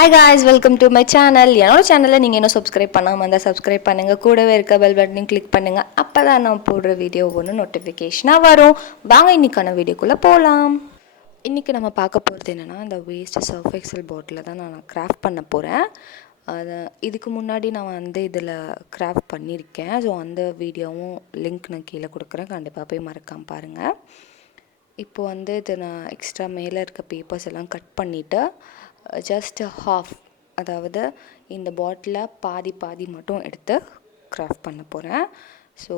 Hi guys, welcome to my channel. என்னோட சேனலில் நீங்கள் இன்னும் சப்ஸ்கிரைப் பண்ணாமல் இருந்தால் சப்ஸ்கிரைப் பண்ணுங்கள். கூடவே இருக்க பெல் பட்டனையும் கிளிக் பண்ணுங்கள். அப்போ தான் நான் போடுற வீடியோ ஒன்று நோட்டிஃபிகேஷனாக வரும். வாங்க இன்றைக்கான வீடியோக்குள்ளே போகலாம். இன்றைக்கி நம்ம பார்க்க போகிறது என்னென்னா, இந்த வேஸ்ட் SurfExcel பாட்டில் தான் நான் கிராஃப்ட் பண்ண போகிறேன். இதுக்கு முன்னாடி நான் வந்து இதில் கிராஃப்ட் பண்ணியிருக்கேன். ஸோ அந்த வீடியோவும் லிங்க் நான் கீழே கொடுக்குறேன், கண்டிப்பாக போய் மறக்காமல் பாருங்கள். இப்போ வந்து இது நான் எக்ஸ்ட்ரா மேலே இருக்க பேப்பர்ஸ் எல்லாம் கட் பண்ணிவிட்டு ஜஸ்ட் ஹாஃப், அதாவது இந்த பாட்டிலில் பாதி மட்டும் எடுத்து கிராஃப்ட் பண்ண போகிறேன். ஸோ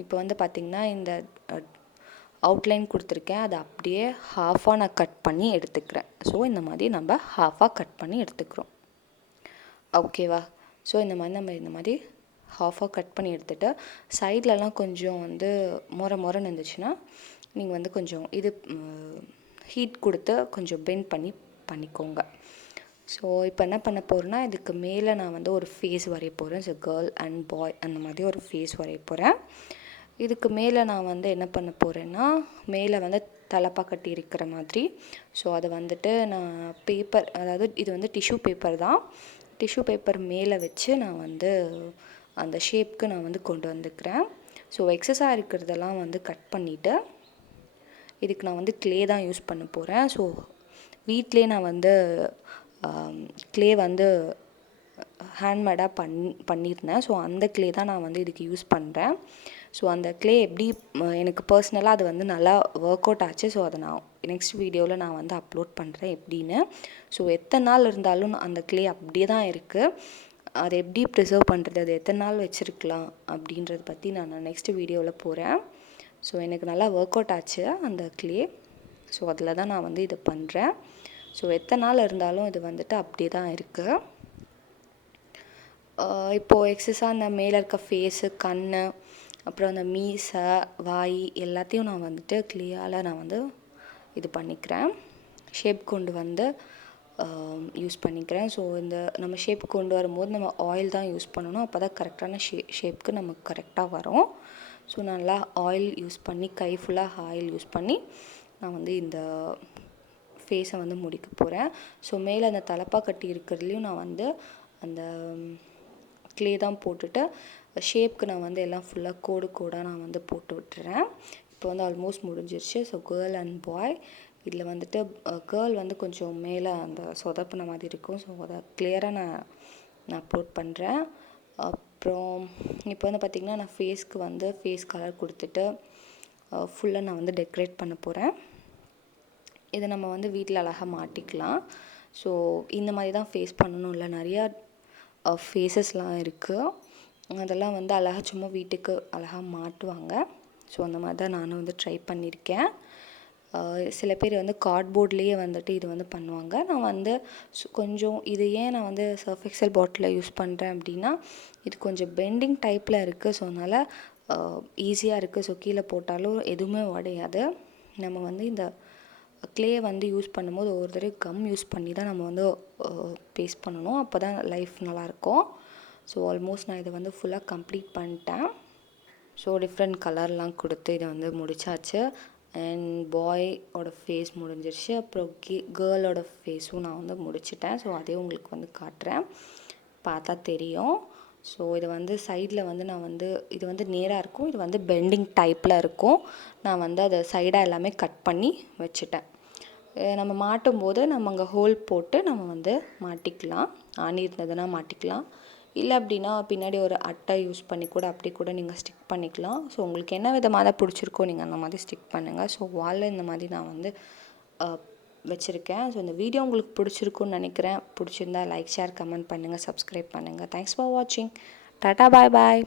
இப்போ வந்து பார்த்திங்கன்னா இந்த அவுட்லைன் கொடுத்துருக்கேன், அதை அப்படியே ஹாஃபாக நான் கட் பண்ணி எடுத்துக்கிறேன். ஸோ இந்த மாதிரி நம்ம ஹாஃபாக கட் பண்ணி எடுத்துக்கிறோம். ஓகேவா? ஸோ இந்த மாதிரி ஹாஃபாக கட் பண்ணி எடுத்துகிட்டு சைட்லலாம் கொஞ்சம் வந்து மொரன்னு இருந்துச்சுன்னா நீங்கள் வந்து கொஞ்சம் இது ஹீட் கொடுத்து கொஞ்சம் பெண்ட் பண்ணிக்கோங்க. ஸோ இப்போ என்ன பண்ண போகிறேன்னா, இதுக்கு மேலே நான் வந்து ஒரு ஃபேஸ் வரைய போகிறேன். ஸோ கேர்ள் அண்ட் பாய் அந்த மாதிரி ஒரு ஃபேஸ் வரைய போகிறேன். இதுக்கு மேலே நான் வந்து என்ன பண்ண போகிறேன்னா, மேலே வந்து தலப்பா கட்டி இருக்கிற மாதிரி. ஸோ அதை வந்துட்டு நான் பேப்பர், அதாவது இது வந்து டிஷ்யூ பேப்பர் தான், டிஷ்யூ பேப்பர் மேலே வச்சு நான் வந்து அந்த ஷேப்க்கு நான் வந்து கொண்டு வந்துக்கிறேன். ஸோ எக்ஸஸாக இருக்கிறதெல்லாம் வந்து கட் பண்ணிவிட்டு இதுக்கு நான் வந்து க்ளே தான் யூஸ் பண்ண போகிறேன். ஸோ வீட்டிலே நான் வந்து க்ளே வந்து ஹேண்ட்மேடாக பண்ணியிருந்தேன். ஸோ அந்த க்ளே தான் நான் வந்து இதுக்கு யூஸ் பண்ணுறேன். ஸோ அந்த க்ளே எப்படி எனக்கு பர்சனலாக அது வந்து நல்லா ஒர்க் அவுட் ஆச்சு. ஸோ அதை நான் நெக்ஸ்ட் வீடியோவில் நான் வந்து அப்லோட் பண்ணுறேன் எப்படின்னு. ஸோ எத்தனை நாள் இருந்தாலும் அந்த க்ளே அப்படியே தான் இருக்குது. அதை எப்படி ப்ரிசர்வ் பண்ணுறது, அது எத்தனை நாள் வச்சுருக்கலாம் அப்படின்றத பற்றி நான் நெக்ஸ்ட் வீடியோவில் போகிறேன். ஸோ எனக்கு நல்லா ஒர்க் அவுட் ஆச்சு அந்த க்ளே. ஸோ அதில் தான் நான் வந்து இதை பண்ணுறேன். ஸோ எத்தனை நாள் இருந்தாலும் இது வந்துட்டு அப்படியே தான் இருக்குது. இப்போது எக்ஸஸாக அந்த மேலே இருக்க ஃபேஸு, கண், அப்புறம் அந்த மீசை, வாய் எல்லாத்தையும் நான் வந்துட்டு க்ளேயால் நான் வந்து இது பண்ணிக்கிறேன், ஷேப் கொண்டு வந்து யூஸ் பண்ணிக்கிறேன். ஸோ இந்த நம்ம ஷேப் கொண்டு வரும்போது நம்ம ஆயில் தான் யூஸ் பண்ணணும், அப்போ தான் கரெக்டான ஷேப்க்கு நமக்கு கரெக்டாக வரும். ஸோ நல்லா ஆயில் யூஸ் பண்ணி, கை ஃபுல்லாக ஆயில் யூஸ் பண்ணி நான் வந்து இந்த ஃபேஸை வந்து முடிக்க போகிறேன். ஸோ மேலே அந்த தலப்பா கட்டி இருக்கிறதுலையும் நான் வந்து அந்த க்ளே தான் போட்டுட்டு ஷேப்க்கு நான் வந்து எல்லாம் ஃபுல்லாக கோடாக நான் வந்து போட்டு விட்டுறேன். இப்போ வந்து ஆல்மோஸ்ட் முடிஞ்சிருச்சு. ஸோ கேர்ள் அண்ட் பாய், இதில் வந்துட்டு கேர்ள் வந்து கொஞ்சம் மேலே அந்த சொதப்பின மாதிரி இருக்கும். ஸோ அதை கிளியராக நான் அப்லோட் பண்ணுறேன். அப்புறம் இப்போ வந்து பார்த்திங்கன்னா நான் ஃபேஸ்க்கு வந்து ஃபேஸ் கலர் கொடுத்துட்டு ஃபுல்லாக நான் வந்து டெக்கரேட் பண்ண போகிறேன். இதை நம்ம வந்து வீட்டில் அழகாக மாட்டிக்கலாம். ஸோ இந்த மாதிரி தான் ஃபேஸ் பண்ணணும் இல்லை, நிறையா ஃபேஸஸ்லாம் இருக்குது, அதெல்லாம் வந்து அழகாக சும்மா வீட்டுக்கு அழகாக மாட்டுவாங்க. ஸோ அந்த மாதிரி தான் நானும் வந்து ட்ரை பண்ணியிருக்கேன். சில பேர் வந்து கார்ட்போர்ட்லேயே வந்துட்டு இது வந்து பண்ணுவாங்க. நான் வந்து கொஞ்சம் இது ஏன் நான் வந்து SurfExcel பாட்டில் யூஸ் பண்ணுறேன் அப்படின்னா, இது கொஞ்சம் பெண்டிங் டைப்பில் இருக்குது. ஸோ அதனால் ஈஸியாக இருக்குது. ஸோ கீழே போட்டாலும் எதுவுமே உடையாது. நம்ம வந்து இந்த க்ளே வந்து யூஸ் பண்ணும்போது ஒவ்வொரு தடவை கம் யூஸ் பண்ணி தான் நம்ம வந்து பேஸ்ட் பண்ணணும், அப்போ தான் லைஃப் நல்லாயிருக்கும். ஸோ ஆல்மோஸ்ட் நான் இதை வந்து ஃபுல்லாக கம்ப்ளீட் பண்ணிட்டேன். ஸோ டிஃப்ரெண்ட் கலர்லாம் கொடுத்து இதை வந்து முடிச்சாச்சு. அண்ட் பாயோட ஃபேஸ் முடிஞ்சிருச்சு. அப்புறம் கேர்ளோட ஃபேஸும் நான் வந்து முடிச்சிட்டேன். ஸோ அதே உங்களுக்கு வந்து காட்டுறேன், பார்த்தா தெரியும். ஸோ இது வந்து சைடில் வந்து நான் வந்து இது வந்து நேராக இருக்கும், இது வந்து பெண்டிங் டைப்பில் இருக்கும். நான் வந்து அதை சைடாக எல்லாமே கட் பண்ணி வச்சுட்டேன். நம்ம மாட்டும்போது நம்ம அங்கே ஹோல் போட்டு நம்ம வந்து மாட்டிக்கலாம், ஆணி இருந்ததுன்னா மாட்டிக்கலாம், இல்லை அப்படின்னா பின்னாடி ஒரு அட்டை யூஸ் பண்ணி கூட அப்படி கூட நீங்கள் ஸ்டிக் பண்ணிக்கலாம். ஸோ உங்களுக்கு என்ன விதமாக பிடிச்சிருக்கோ நீங்கள் அந்த மாதிரி ஸ்டிக் பண்ணுங்கள். ஸோ வாலில் இந்த மாதிரி நான் வந்து வச்சுருக்கேன். ஸோ இந்த வீடியோ உங்களுக்கு பிடிச்சிருக்குன்னு நினைக்கிறேன். பிடிச்சிருந்தா லைக், ஷேர், கமெண்ட் பண்ணுங்கள், சப்ஸ்கிரைப் பண்ணுங்கள். தேங்க்ஸ் ஃபார் வாட்சிங். டாட்டா, பாய் பாய்.